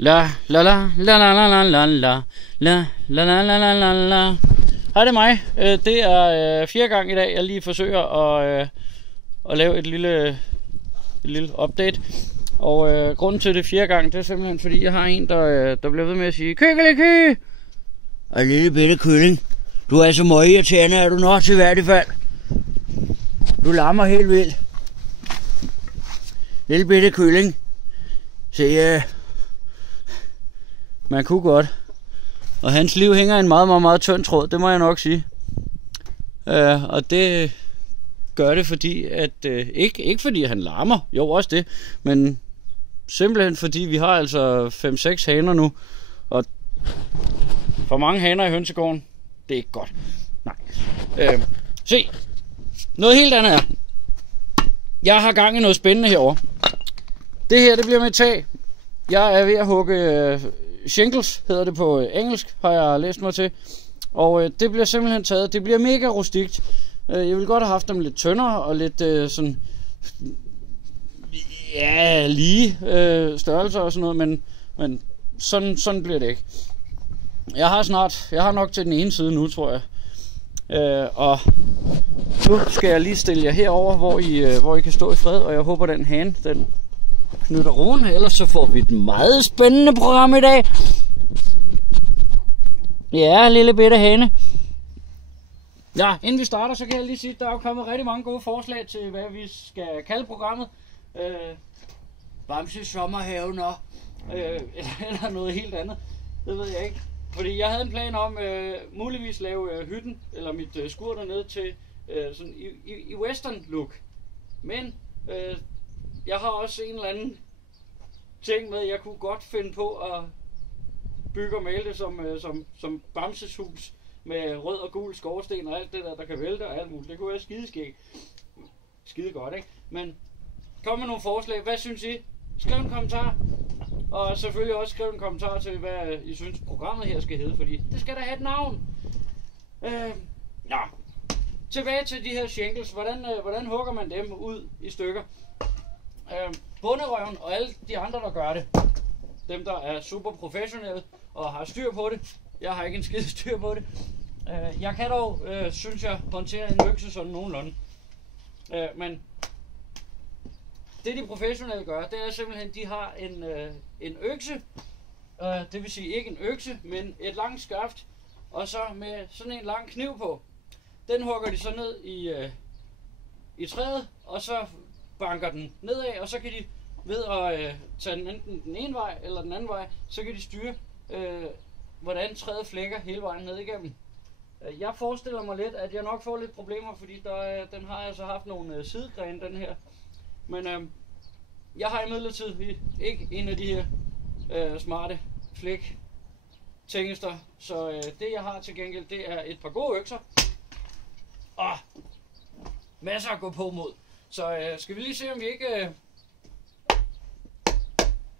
La la la la la la la la la la la la la la la. Hej, det er mig. Det er fjerde gang i dag, jeg lige forsøger at lave et lille update. Og grunden til det fjerde gang, det er simpelthen fordi jeg har en, der bliver ved med at sige kykkeliky. Og lille bitte kylling, du er så meget irriterende, er du nok til hvert fald. Du larmer helt vildt. Lille bitte kylling. Se, man kunne godt. Og hans liv hænger i en meget, meget, meget tynd tråd, det må jeg nok sige. Og det gør det fordi, at ikke fordi han larmer, jo også det, men simpelthen fordi vi har altså 5-6 haner nu, og for mange haner i hønsegården, det er ikke godt. Nej. Se, noget helt andet er, jeg har gang i noget spændende herovre. Det her, det bliver mit tag. Jeg er ved at hugge shingles, hedder det på engelsk, har jeg læst mig til. Og det bliver simpelthen taget. Det bliver mega rustikt. Jeg ville godt have haft dem lidt tyndere og lidt sådan, ja, lige størrelser og sådan noget, men sådan bliver det ikke. Jeg har nok til den ene side nu, tror jeg. Og nu skal jeg lige stille jer herover, hvor I kan stå i fred, og jeg håber den hane, den knytter roen, ellers så får vi et meget spændende program i dag. Ja, lille bitte hane. Ja, inden vi starter, så kan jeg lige sige, at der er kommet rigtig mange gode forslag til, hvad vi skal kalde programmet. Bamses sommerhave, eller noget helt andet. Det ved jeg ikke. Fordi jeg havde en plan om muligvis lave hytten, eller mit skur dernede til sådan i western look. Men jeg har også en eller anden ting med, at jeg kunne godt finde på at bygge og male det som Bamses hus med rød og gul skorsten og alt det der kan vælte og alt muligt. Det kunne være skideskæg. Skide godt, ikke? Men kom med nogle forslag. Hvad synes I? Skriv en kommentar. Og selvfølgelig også skriv en kommentar til, hvad I synes programmet her skal hedde, fordi det skal da have et navn. Tilbage til de her shingles. Hvordan hugger man dem ud i stykker? Bunderøven og alle de andre, der gør det. Dem, der er super professionelle og har styr på det. Jeg har ikke en skide styr på det. Jeg kan dog, synes jeg, håndtere en økse sådan nogenlunde. Men det de professionelle gør, det er simpelthen, de har en økse. Det vil sige ikke en økse, men et langt skaft. Og så med sådan en lang kniv på. Den hugger de så ned i træet, og så banker den nedad, og så kan de ved at tage den enten den ene vej eller den anden vej, så kan de styre, hvordan træet flækker hele vejen ned igennem. Jeg forestiller mig lidt, at jeg nok får lidt problemer, fordi den har altså haft nogle sidegrene, den her. Men jeg har imidlertid ikke en af de her smarte flæk tingester, så det jeg har til gengæld, det er et par gode økser og masser at gå på mod. Så skal vi lige se, om vi ikke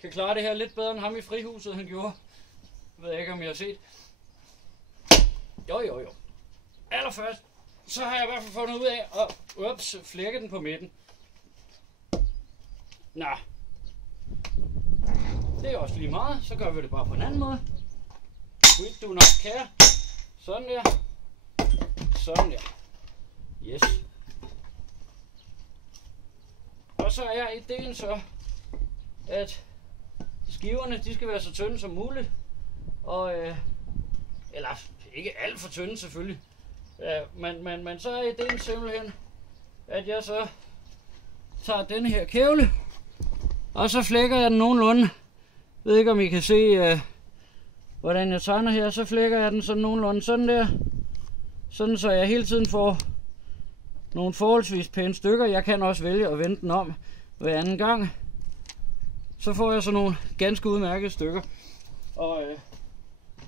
kan klare det her lidt bedre end ham i Frihuset, han gjorde. Jeg ved ikke, om I har set. Jo. Allerførst, så har jeg i hvert fald fundet ud af at flække den på midten. Nå. Det er også lige meget. Så gør vi det bare på en anden måde. We do not care. Sådan der. Sådan der. Yes. Og så er ideen så, at skiverne, de skal være så tynde som muligt. Og, eller ikke alt for tynde selvfølgelig. Men så er ideen simpelthen, at jeg så tager denne her kævle, og så flækker jeg den nogenlunde. Jeg ved ikke, om I kan se, hvordan jeg tegner her. Så flækker jeg den sådan nogenlunde sådan der. Sådan så jeg hele tiden får nogle forholdsvis pæne stykker. Jeg kan også vælge at vende den om hver anden gang. Så får jeg så nogle ganske udmærkede stykker. Og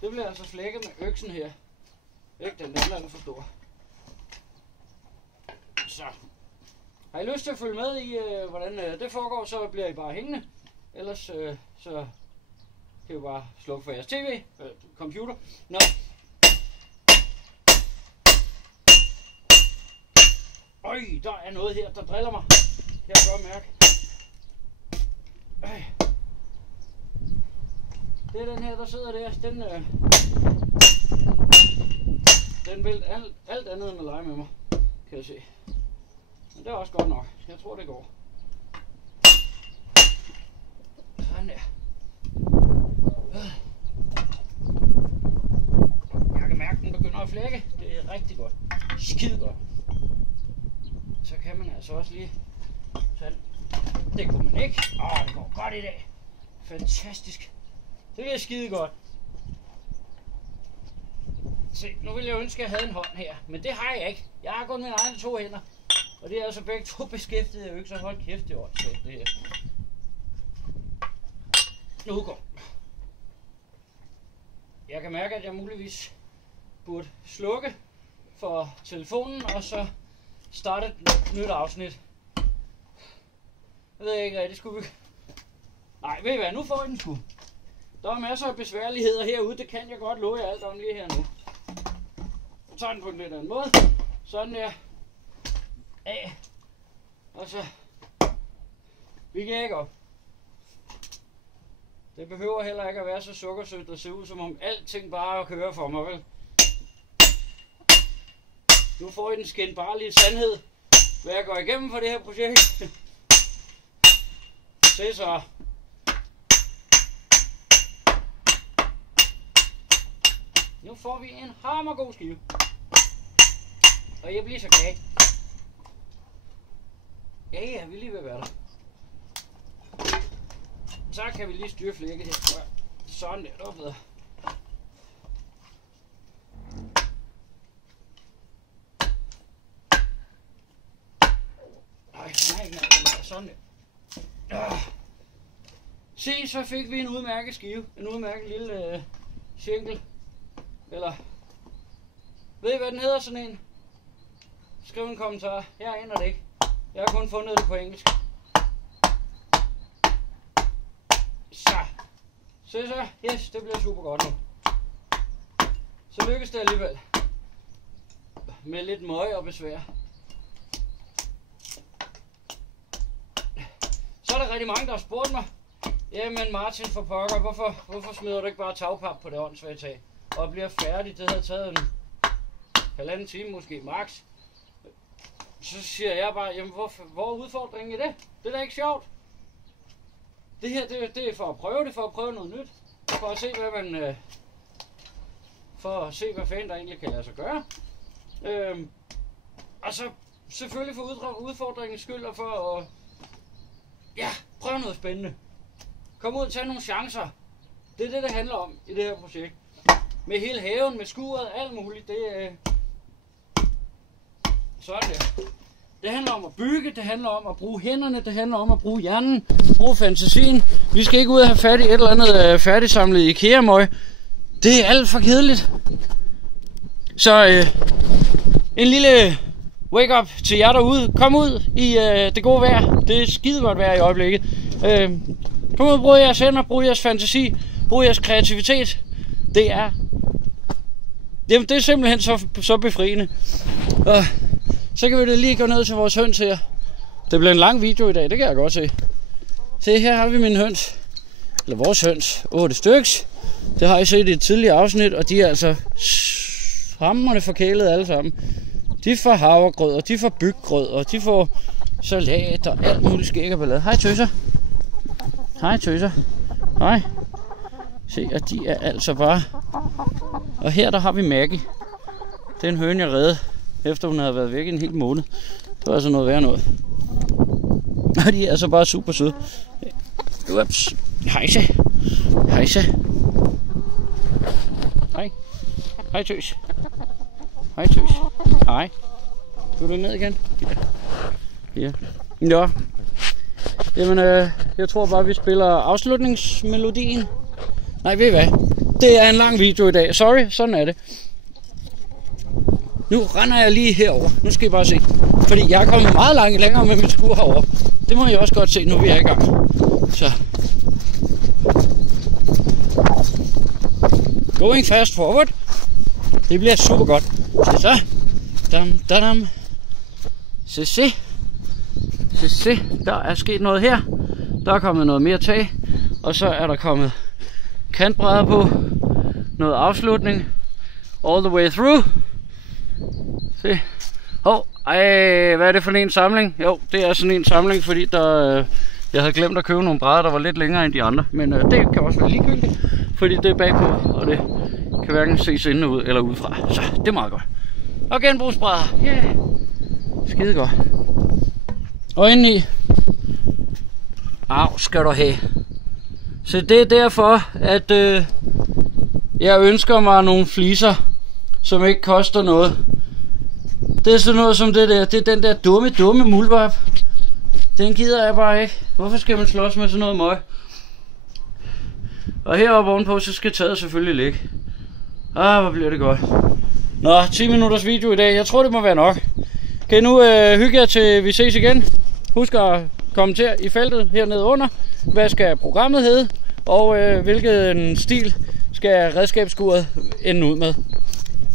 det bliver altså flækket med øksen her. Ikke, den er alt for stor. Så. Har I lyst til at følge med i, hvordan det foregår, så bliver I bare hængende. Ellers så kan I bare slukke for jeres tv, computer. Nå. Øj, der er noget her, der driller mig. Kan jeg godt mærke. Det er den her, der sidder der. Den vil alt andet end at lege med mig, kan jeg se. Men det er også godt nok. Jeg tror, det går. Sådan der. Jeg kan mærke, den begynder at flække. Det er rigtig godt. Skide godt. Så kan man altså også lige sådan. Det kunne man ikke. Det går godt i dag. Fantastisk. Det er skide godt. Se, nu vil jeg ønske, at jeg havde en hånd her. Men det har jeg ikke. Jeg har kun mine egne 2 hænder. Og det er altså begge 2 beskæftiget. Jeg er ikke så hold kæft i år. Det her. Nu går. Jeg kan mærke, at jeg muligvis burde slukke for telefonen, og så starte et nyt afsnit. Jeg ved ikke rigtig, skulle vi... Nej, ved I hvad, nu får I den sgu. Der er masser af besværligheder herude, det kan jeg godt love jer alt om lige her nu. Jeg tager den på en lidt anden måde. Sådan der. Af. Og så... Vi kan ikke op. Det behøver heller ikke at være så sukkersødt og se ud, som om alting bare kører for mig, vel? Nu får I den skinbarlige sandhed, hvad jeg går igennem for det her projekt. Se så. Nu får vi en hammergod skive. Og jeg bliver så glad. Ja, vi lige vil være der. Så kan vi lige styre flækket her. Sådan der, det var bedre. Nej, sådan der. Se, så fik vi en udmærket skive. En udmærket lille schenkel. Eller, ved I hvad den hedder sådan en? Skriv en kommentar. Jeg aner det ikke. Jeg har kun fundet det på engelsk. Så. Se så. Yes, det bliver super godt nu. Så lykkes det alligevel. Med lidt møg og besvær. Så er der rigtig mange, der har spurgt mig. Jamen Martin for pokker, hvorfor smider du ikke bare tagpap på det åndssvage tag? Og bliver færdig. Det havde taget en halvanden time måske max. Så siger jeg bare, jamen hvor er udfordringen i det? Det er da ikke sjovt. Det her, det er for at prøve det, for at prøve noget nyt. For at se, hvad fanden der egentlig kan lade sig gøre. Og så selvfølgelig for udfordringens skyld, og for at prøve noget spændende. Kom ud og tage nogle chancer. Det er det, det handler om i det her projekt. Med hele haven, med skuret, alt muligt. Det er sådan der. Det handler om at bygge, det handler om at bruge hænderne, det handler om at bruge hjernen, bruge fantasien. Vi skal ikke ud og have fat i et eller andet færdigsamlet IKEA-møg. Det er alt for kedeligt. Så en lille wake-up til jer derude. Kom ud i det gode vejr. Det er skide godt vejr i øjeblikket. Kom ud og brug jeres hænder, brug jeres fantasi, brug jeres kreativitet. Det er simpelthen så befriende. Og så kan vi da lige gå ned til vores høns her. Det bliver en lang video i dag, det kan jeg godt se. Se, her har vi mine høns. Eller vores høns. 8 styks. Det har I set i et tidligere afsnit, og de er altså hamrende forkælet alle sammen. De får havregrød, og de får byggrød, og de får salat og alt muligt skæg og ballade. Hej tøser. Hej tøser. Hej. Se, og de er altså bare... Og her der har vi Maggie. Det er en høne, jeg reddede, efter hun havde været væk en hel måned. Det var altså noget værd noget. Og de er altså bare super søde. Ups. Hejsa. Hejsa. Hej. Hej tøs. Hej tøs. Hej. Skal du ned igen? Ja. Ja. Jamen, jeg tror bare, vi spiller afslutningsmelodien. Nej, ved I hvad? Det er en lang video i dag. Sorry, sådan er det. Nu render jeg lige herover. Nu skal I bare se. Fordi jeg er kommet meget langt længere med mit skur herover. Det må I også godt se, nu vi er i gang. Så. Going fast forward. Det bliver super godt. Så. Dam, dam. Se. Der er sket noget her. Der er kommet noget mere tag. Og så er der kommet kantbrædder på. Noget afslutning. All the way through. Se. Hvad er det for en samling? Jo, det er sådan en samling, fordi jeg havde glemt at købe nogle brædder, der var lidt længere end de andre. Men det kan også være ligegyldigt, fordi det er bagpå, og det kan hverken ses inde ud eller udefra. Så det er meget godt. Og genbrugsbrædder. Yeah. Skide godt. Og indeni. Skal du have. Så det er derfor, at jeg ønsker mig nogle fliser, som ikke koster noget. Det er sådan noget som det der. Det er den der dumme muldvarp. Den gider jeg bare ikke. Hvorfor skal man slås med sådan noget møg? Og heroppe ovenpå, så skal taget selvfølgelig ligge. Hvor bliver det godt. Nå, 10 minutters video i dag. Jeg tror, det må være nok. Kan I nu hygge jer til vi ses igen? Husk at kommentere i feltet hernede under. Hvad skal programmet hedde? Og hvilken stil skal redskabsskuret ende ud med?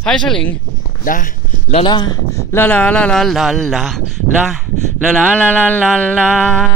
Hej så længe. La la la la la la la la la la la la la la la.